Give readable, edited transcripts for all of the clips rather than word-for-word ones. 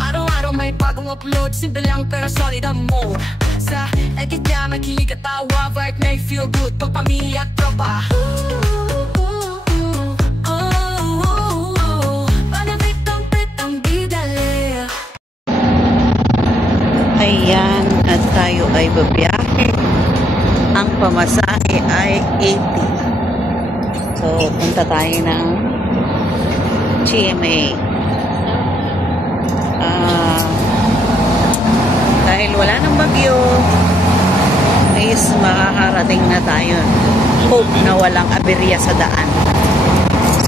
Araw-araw may bagong upload, simple lang pero solid ang mo. Sa edit niya makilig at tawa, vibe may feel good pag pamilya at tropa. Ayan, at tayo ay babiyahe. Ang pamasahe ay 80. So, punta tayo ng GMA. Dahil wala ng bagyo, is makakarating na tayo. Hope na walang aberya sa daan.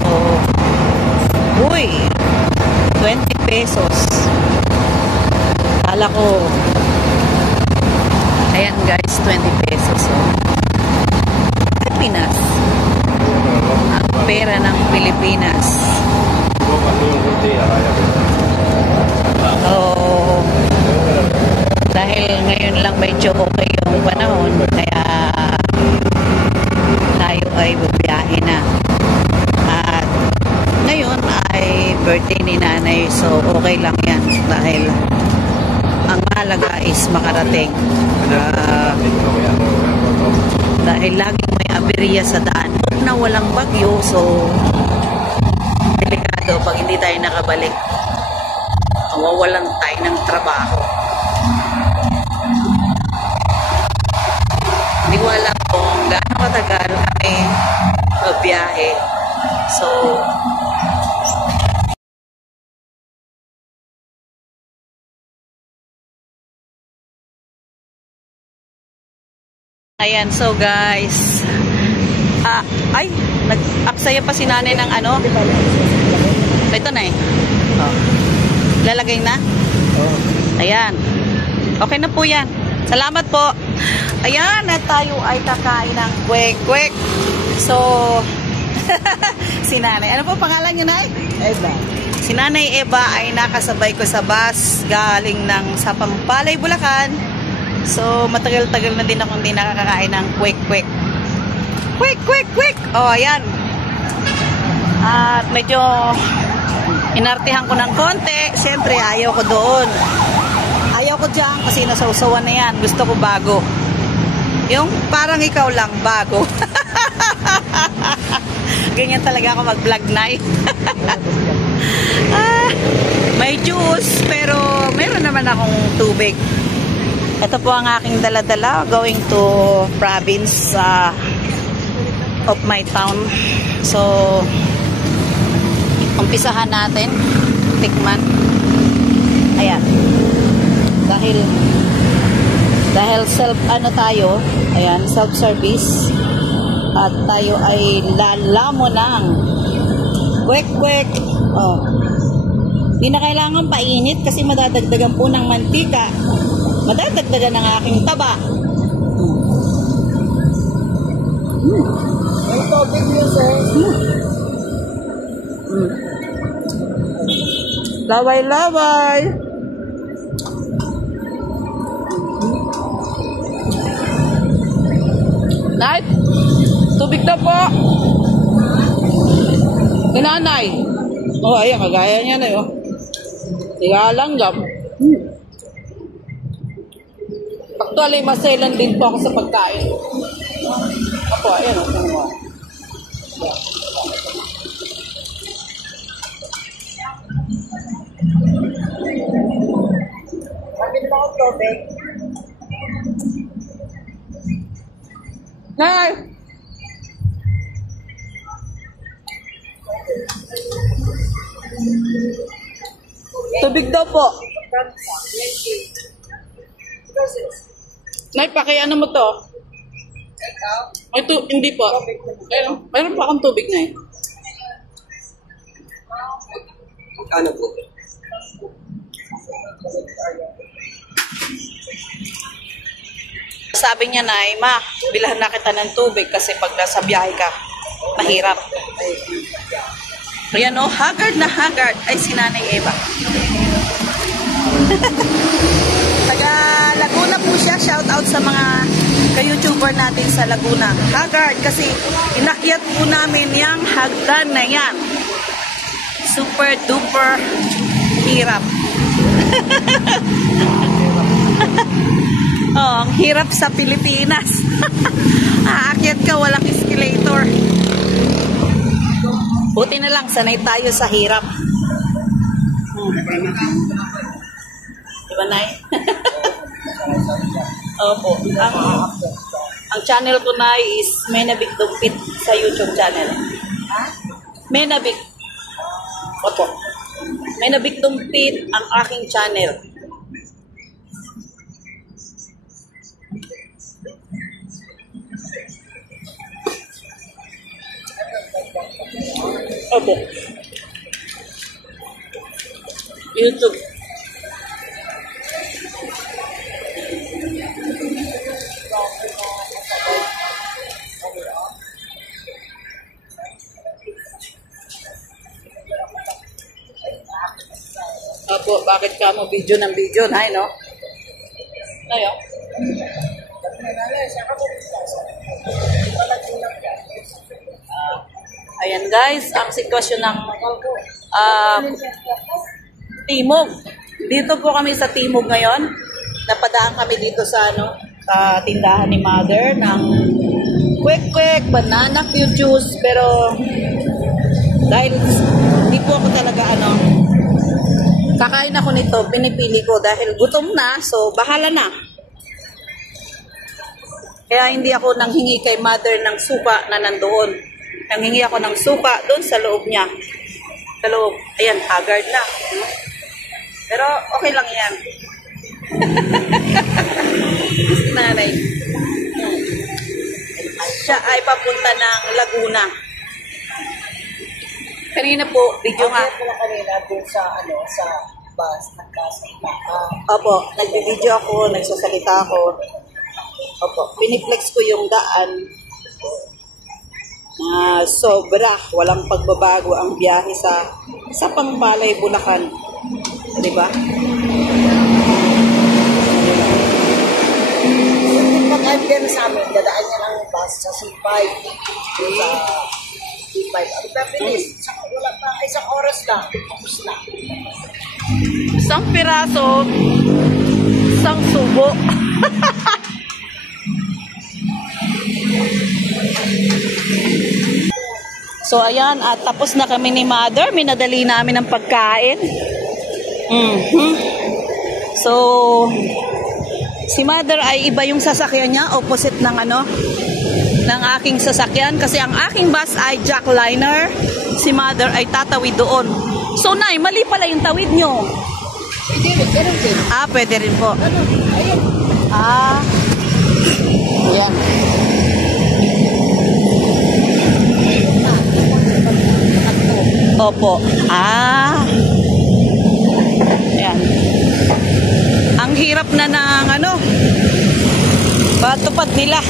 So, uy, 20 pesos. Kala ko, ayan guys, 20 pesos. So, Pilipinas. Ang pera ng Pilipinas. So, dahil ngayon lang medyo okay yung panahon, kaya tayo ay bubiyahe na. At ngayon ay birthday ni nanay, so okay lang yan dahil ang mahalaga is makarating. Dahil laging may aberya sa daan na walang bagyo, so delikado pag hindi tayo nakabalik. Mawawalan tayo ng trabaho. Hindi ko alam kung gaano katagal kami magbiyahe. So, ayan, so guys, ay, nag-aksaya pa si nanay ng ano? Ito na eh. Oh. Lalagay na? Oh. Ayan. Okay na po yan. Salamat po. Ayan, at tayo ay kakain ng kwek-kwek. So, si nanay. Ano po pangalan niyo, nay? Eva. Si nanay Eva ay nakasabay ko sa bus galing ng sa Pampalay, Bulacan. So, matagal-tagal na din akong hindi nakakakain ng kwek-kwek. Kwek-kwek-kwek! O, ayan. At medyo inartihan ko ng konti. Siyempre, ayaw ko doon. Ayaw ko dyan kasi nasawsawan na yan. Gusto ko bago. Yung parang ikaw lang, bago. Ganyan talaga ako mag-vlog na eh. May juice, pero meron naman akong tubig. Ito po ang aking dala-dala going to province of my town. So, umpisahan natin. Tikman. Ayan. Dahil tayo, ayan, self-service. At tayo ay lalamo ng kwek-kwek. Oh. Hindi na kailangan painit kasi madadagdagan po ng mantika. Madadagdagan ng aking taba. Laway-laway. Night, tubig na po. Inanay. Oh, ayan, kagaya niya na yun. Tigalanggam. Actually, maselan din po ako sa pagkain. Ako, ayan. Bakit ba ako tubig? Nay! Tubig daw po. Nay, ano mo to? Ay, hindi po. Mayroon pa akong tubig na eh. Ano po? Sabi niya na, ma, bilhan na kita ng tubig kasi pag nasa biyahe ka, mahirap. Ayan o, haggard na haggard ay si Nanay Eva. Taga Laguna po siya. Shout out sa mga ka-YouTuber natin sa Laguna. Haggard kasi inakyat po namin yung hagdan na yan. super duper hirap. Oh, ang hirap sa Pilipinas. Aakyat ka, walang escalator. Buti na lang, sanay tayo sa hirap. Diba, Nay? Opo. Ang channel ko, Nay, is Menabik Dumpit sa YouTube channel. Menabik. Opo. Menabik Dumpit ang aking channel. Opo. YouTube. Opo, bakit ka mo video ng video, Nay, no? Ayo. Ayan guys, ang sitwasyon ng Timog. Dito po kami sa Timog ngayon. Napadaan kami dito sa sa tindahan ni Mother ng kwek-kwek, banana Q juice, pero dahil hindi po ako talaga kakain ako nito, pinipili ko dahil gutom na, so bahala na. Kaya hindi ako nanghingi kay Mother ng suka na nandoon. Nanghingi ako ng suka doon sa loob niya. Sa loob. Ayan, haggard na. Pero okay lang yan. Nanay. Siya ay papunta ng Laguna. Kanina po, video nga. Kanina doon sa sa bus, nagkasalita. Opo, nagbi-video ako, nagsasalita ako. Opo, piniplex ko yung daan. Sobra, walang pagbabago ang biyahe sa Pangbalay, Bulacan. Diba? Pag-add din sa amin, dadaan niya ng bus sa C5. Sa C5. Ang pabilis, wala pa, isang oras lang. Tapos na. Isang piraso, isang subo. So ayan, at tapos na kami ni Mother. Minadali namin ang pagkain. So si Mother ay iba yung sasakyan niya, opposite ng ng aking sasakyan, kasi ang aking bus ay jackliner. Si Mother ay tatawid doon. So Nay, mali pala yung tawid nyo. Pwede rin po. Ayan. Opo. Ayan. Ang hirap na ng patupad nila.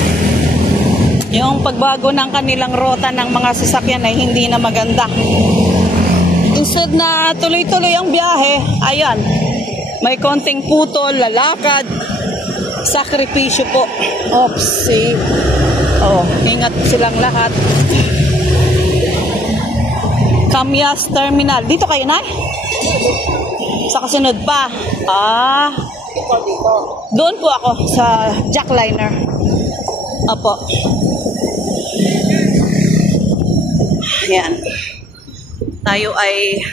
Yung pagbago ng kanilang rota ng mga sasakyan ay hindi na maganda. Instead na tuloy-tuloy ang biyahe, ayan, may konting putol, lalakad, sakripisyo po. Oopsie. Ingat silang lahat. Kamyas Terminal. Dito kayo, Nay? Sa kasunod pa. Doon po ako sa jackliner. Opo. Ayan. Tayo ay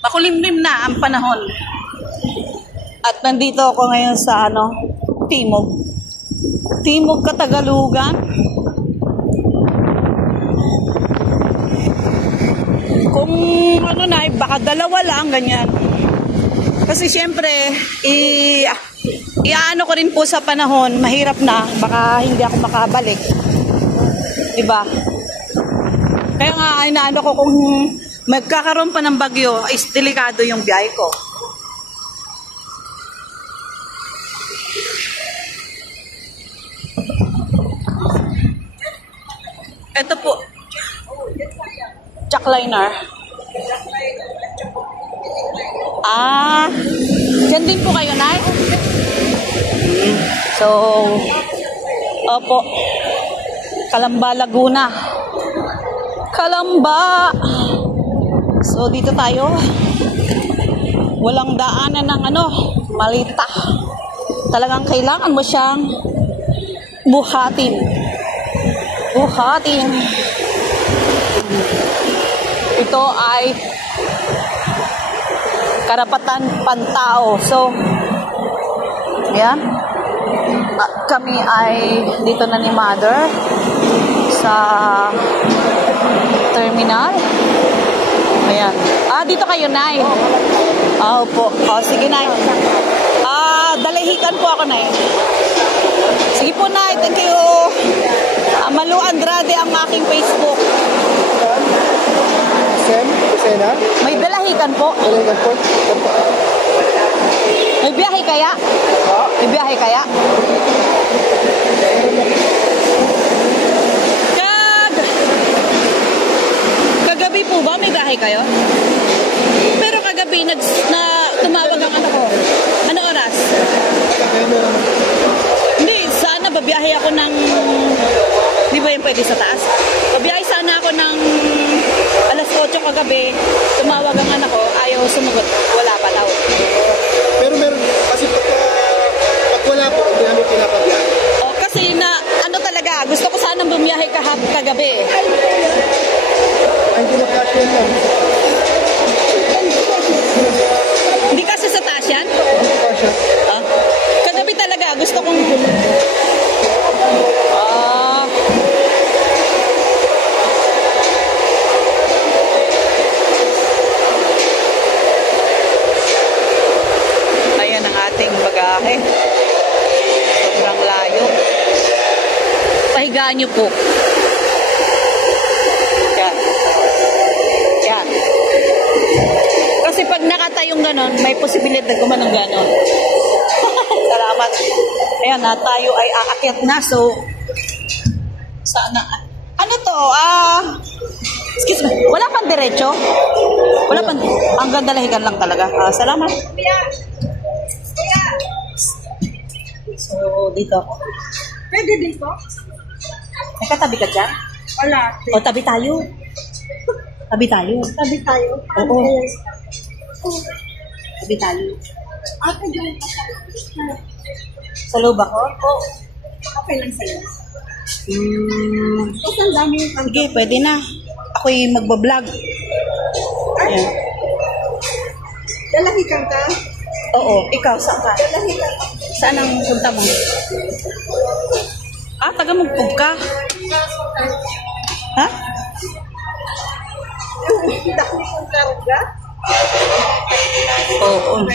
makulimlim na ang panahon. At nandito ako ngayon sa Timog. Timog, Katagalugan. Kung na, baka dalawa lang, ganyan. Kasi syempre, iaano ko rin po sa panahon, mahirap na, baka hindi ako makabalik. Diba? Kaya nga, inaano ko kung magkakaroon pa ng bagyo, is delikado yung biyahe ko. Ito po, jackliner. Diyan din po kayo, Nay? So, opo, Calamba, Laguna. Calamba. So, dito tayo. Walang daanan ng malita. Talagang kailangan mo siyang buhatin. Buhatin. Ito ay karapatan pantao. So, yan. At kami ay dito na ni Mother sa terminal. Ayan. Dito kayo, Nay. Opo. Sige, Nay. Dalahikan po ako, Nay. Sige po, Nay. Thank you. Malu Andrade ang aking Facebook. May dalahikan po. May biyahe kaya? May biyahe kaya? Kagabi po ba may biyahe kayo? Pero kagabi tumawag ang anak ko. Ano oras? Hindi, sana babiyahe ako ng... Di ba yung pwede sa taas? Babiyahe sana ako ng alas 8 kagabi. Tumawag ang anak ko, ayaw sumagot. Wala pa daw. Pero meron, kasi pag wala po, hindi namin pinapabiyahe. Kasi talaga, gusto ko sanang bumiyahe kagabi. Hindi na cash yan lang. Hindi kasi sa taas yan? Kagabi talaga, gusto kong... Ayan ang ating bagahe. Sobrang layo. Pahigaan niyo po. Yan. Yan. Kasi pag nakatayong ganon, may posibilidad na gumanong ganon. Salamat. Ayan na, tayo ay aakyat na. So, saan na? Ano to? Excuse me. Wala pang diretso? Wala pang... Ang ganda lahigan lang talaga. Salamat. So, dito ako. Pwede dito? May katabi ka dyan? Wala. O, tabi tayo. Tabi tayo. Tabi tayo. Oo. Tabi tayo. Ate, dyan pa sa... Sa loob ako? Oo. Okay lang sa'yo. Kasi ang dami yung Sige, pwede na. Ako'y magbablog. Ayan. dalahikan ka? Oo, ikaw, saan ka? Dalahikan ka. Saan ang punta mo? Taga Mugpog ka? Ha? Dahil kong karga? Oo.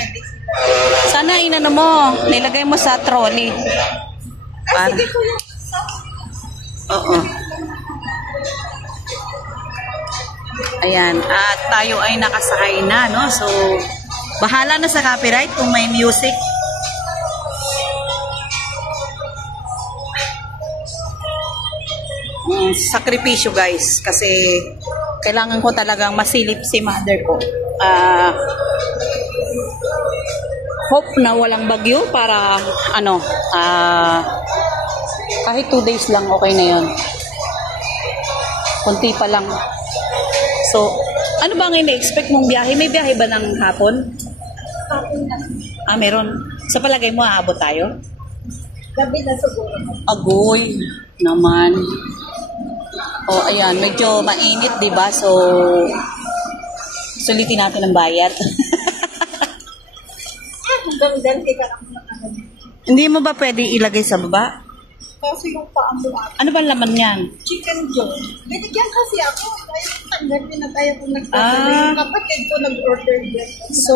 Sana inano mo, nilagay mo sa trolley. Ay, sige ko yung... Oo. Ayan, at tayo ay nakasakay na, no? So, bahala na sa copyright kung may music. Sakripisyo, guys, kasi kailangan ko talagang masilip si mother ko. Hope na walang bagyo para kahit 2 days lang okay na yun. Kunti pa lang. So, ano ba ang ina-expect mong biyahe? May biyahe ba ng hapon? Hapon na. Meron. Sa palagay mo, aabot tayo? Gabi na siguro. Agoy naman. Ayan, medyo mainit, diba? So, sulitin natin ang bayad. Hanggang ka Hindi mo ba pwede ilagay sa baba? kasi yung paan mo ako. Ano ba laman yan? Chicken joy. Binigyan kasi ako. Kaya tanggapin na tayo kung nag-order. Yung kapatid ko nag-order din. So,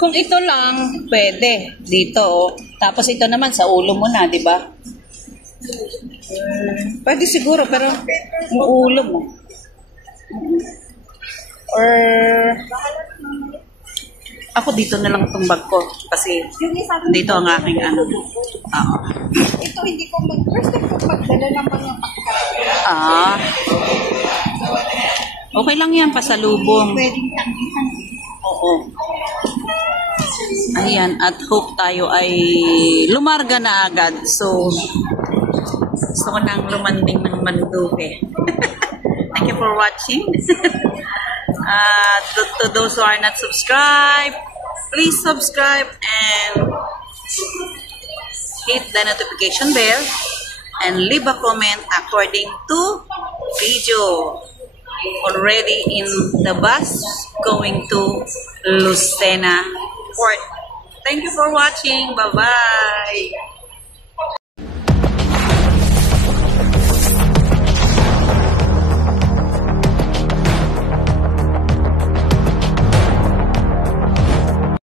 kung ito lang, pwede. Dito, Tapos ito naman, sa ulo mo na, di ba? Pwede siguro, pero yung ulo mo. Or, ako dito na lang itong bag ko. Kasi, dito ang aking Ito hindi ko first time ko magdala ng mga pagkain. Okay lang yan, pasalubong. Pwedeng tangihan. Oo. Ayan, at hope tayo ay lumarga na agad. So, gusto ko nang lumanding ng Manduque. Thank you for watching. To those who are not subscribed, please subscribe and hit the notification bell and leave a comment according to video. Already in the bus going to Lucena Port. Thank you for watching. Bye-bye.